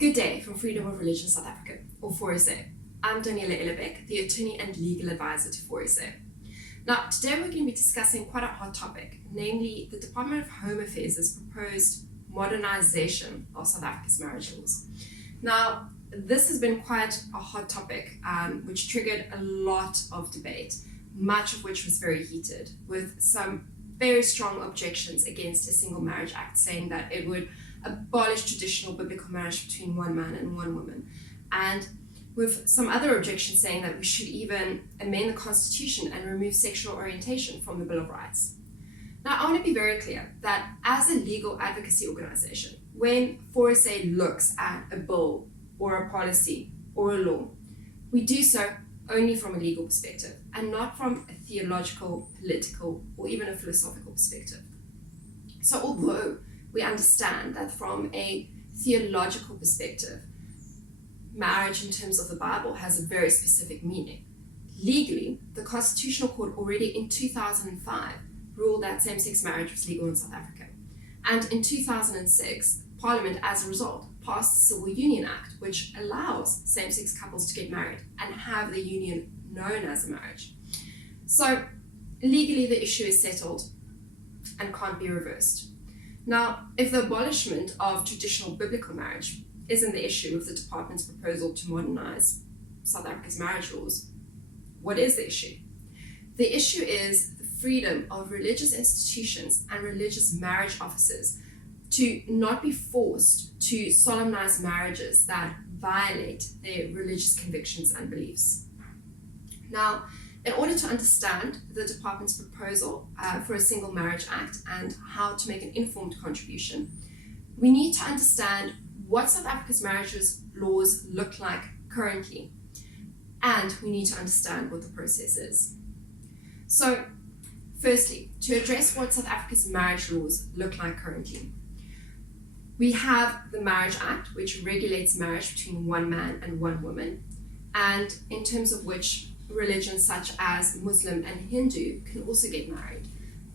Good day from Freedom of Religion South Africa, or 4SA. I'm Daniela Ellerbeck, the Attorney and Legal Advisor to 4SA. Now, today we're going to be discussing quite a hot topic, namely the Department of Home Affairs' proposed modernisation of South Africa's marriage laws. Now, this has been quite a hot topic, which triggered a lot of debate, much of which was very heated, with some very strong objections against a Single Marriage Act, saying that it would abolish traditional biblical marriage between one man and one woman, and with some other objections saying that we should even amend the Constitution and remove sexual orientation from the Bill of Rights. Now, I want to be very clear that as a legal advocacy organization, when 4SA looks at a bill or a policy or a law, we do so only from a legal perspective and not from a theological, political, or even a philosophical perspective. So although we understand that from a theological perspective, marriage in terms of the Bible has a very specific meaning, legally, the Constitutional Court already in 2005 ruled that same-sex marriage was legal in South Africa. And in 2006, Parliament, as a result, passed the Civil Union Act, which allows same-sex couples to get married and have the union known as a marriage. So legally, the issue is settled and can't be reversed. Now, if the abolishment of traditional biblical marriage isn't the issue with the department's proposal to modernize South Africa's marriage laws, what is the issue? The issue is the freedom of religious institutions and religious marriage officers to not be forced to solemnize marriages that violate their religious convictions and beliefs. Now, in order to understand the department's proposal for a Single Marriage Act and how to make an informed contribution, we need to understand what South Africa's marriage laws look like currently, and we need to understand what the process is. So, firstly, to address what South Africa's marriage laws look like currently, we have the Marriage Act, which regulates marriage between one man and one woman, and in terms of which religions such as Muslim and Hindu can also get married,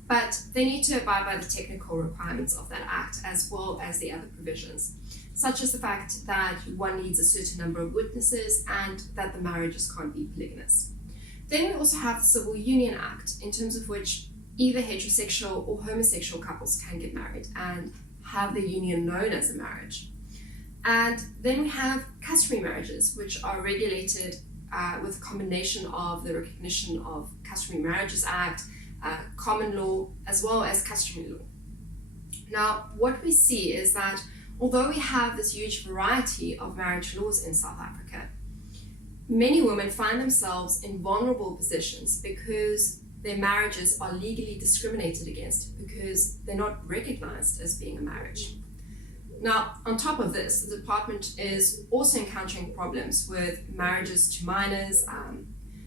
but they need to abide by the technical requirements of that act as well as the other provisions, such as the fact that one needs a certain number of witnesses and that the marriages can't be polygamous. Then we also have the Civil Union Act, in terms of which either heterosexual or homosexual couples can get married and have their union known as a marriage. And then we have customary marriages, which are regulated with a combination of the Recognition of Customary Marriages Act, common law, as well as customary law. Now, what we see is that although we have this huge variety of marriage laws in South Africa, many women find themselves in vulnerable positions because their marriages are legally discriminated against because they're not recognized as being a marriage. Now, on top of this, the department is also encountering problems with marriages to minors,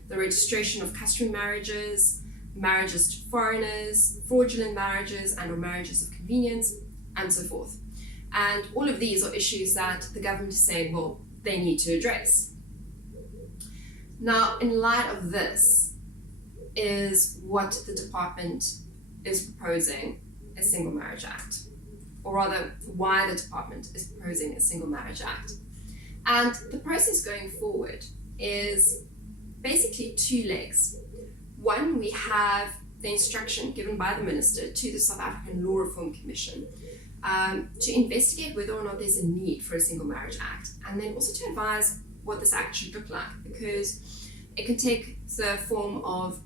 the registration of customary marriages, marriages to foreigners, fraudulent marriages and or marriages of convenience, and so forth. And all of these are issues that the government is saying, well, they need to address. Now, in light of this is what the department is proposing a Single Marriage Act, or rather, why the department is proposing a Single Marriage Act. And the process going forward is basically two legs. One, we have the instruction given by the Minister to the South African Law Reform Commission to investigate whether or not there's a need for a Single Marriage Act, and then also to advise what this act should look like, because it can take the form of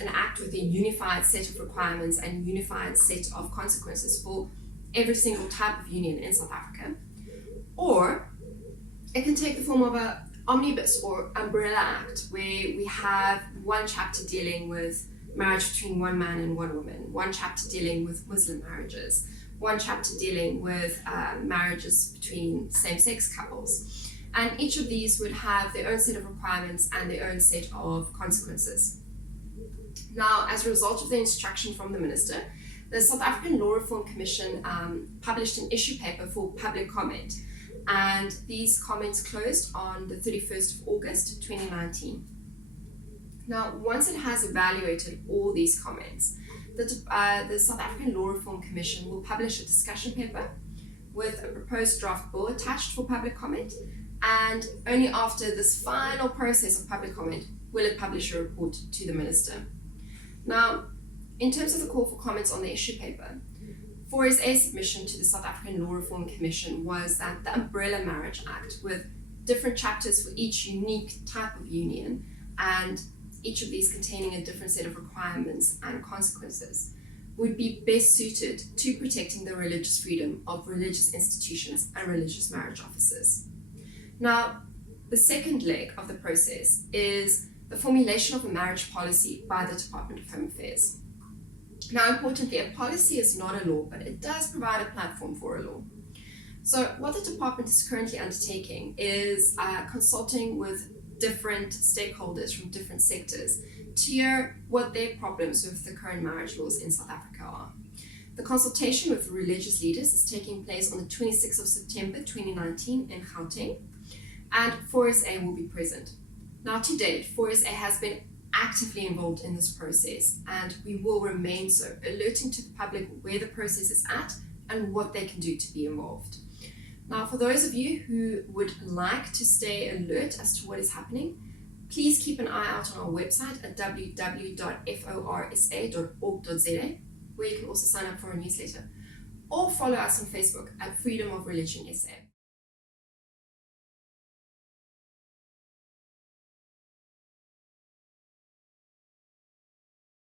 an act with a unified set of requirements and unified set of consequences for every single type of union in South Africa, or it can take the form of an omnibus or umbrella act where we have one chapter dealing with marriage between one man and one woman, one chapter dealing with Muslim marriages, one chapter dealing with marriages between same-sex couples, and each of these would have their own set of requirements and their own set of consequences. Now, as a result of the instruction from the Minister, the South African Law Reform Commission published an issue paper for public comment, and these comments closed on the 31st of August 2019. Now, once it has evaluated all these comments, the South African Law Reform Commission will publish a discussion paper with a proposed draft bill attached for public comment, and only after this final process of public comment will it publish a report to the Minister. Now, in terms of the call for comments on the issue paper, 4SA's submission to the South African Law Reform Commission was that the Umbrella Marriage Act, with different chapters for each unique type of union, and each of these containing a different set of requirements and consequences, would be best suited to protecting the religious freedom of religious institutions and religious marriage officers. Now, the second leg of the process is the formulation of a marriage policy by the Department of Home Affairs. Now, importantly, a policy is not a law, but it does provide a platform for a law. So what the department is currently undertaking is consulting with different stakeholders from different sectors to hear what their problems with the current marriage laws in South Africa are. The consultation with religious leaders is taking place on the 26th of September 2019 in Gauteng, and 4SA will be present. Now, to date, 4SA has been actively involved in this process, and we will remain so, alerting to the public where the process is at and what they can do to be involved. Now, for those of you who would like to stay alert as to what is happening, please keep an eye out on our website at www.forsa.org.za, where you can also sign up for a newsletter, or follow us on Facebook at Freedom of Religion SA.